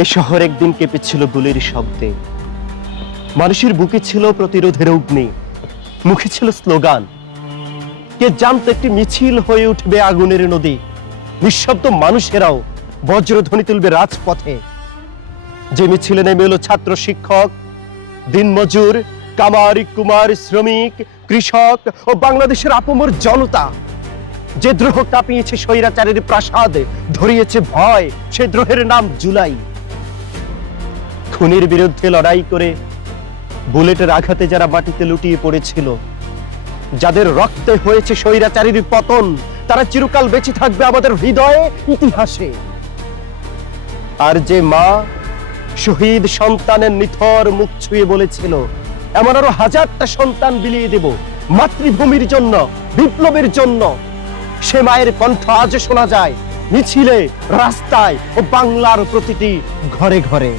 এ শহর একদিন কেঁপেছিল গুলির শব্দে, মানুষের বুকে ছিল প্রতিরোধের অগ্নি, মুখে ছিল স্লোগান। কে জানতো একটি মিছিল হয়ে উঠবে আগুনের নদী, নিঃশব্দ মানুষেরাও বজ্রধ্বনি তুলবে রাজপথে। যে মিছিলে নেমে এলো ছাত্র, শিক্ষক, দিনমজুর, কামার, কুমার, শ্রমিক, কৃষক ও বাংলাদেশের আপমর জনতা। যে দ্রোহ কাঁপিয়েছে স্বৈরাচারের প্রাসাদ, ধরিয়েছে ভয়, সে দ্রোহের নাম জুলাই। খুনির বিরুদ্ধে লড়াই করে বুলেটের আঘাতে যারা মাটিতে লুটিয়ে পড়েছিল, যাদের রক্তে হয়েছে স্বৈরাচারীর পতন, তারা চিরকাল বেঁচে থাকবে আমাদের হৃদয়ে, ইতিহাসে। আর যে মা শহীদ সন্তানের নিথর মুখ ছুঁয়ে বলেছিল, এমন আরো হাজারটা সন্তান বিলিয়ে দেব মাতৃভূমির জন্য, বিপ্লবের জন্য, সে মায়ের কণ্ঠ আজও শোনা যায় মিছিলে, রাস্তায় ও বাংলার প্রতিটি ঘরে ঘরে।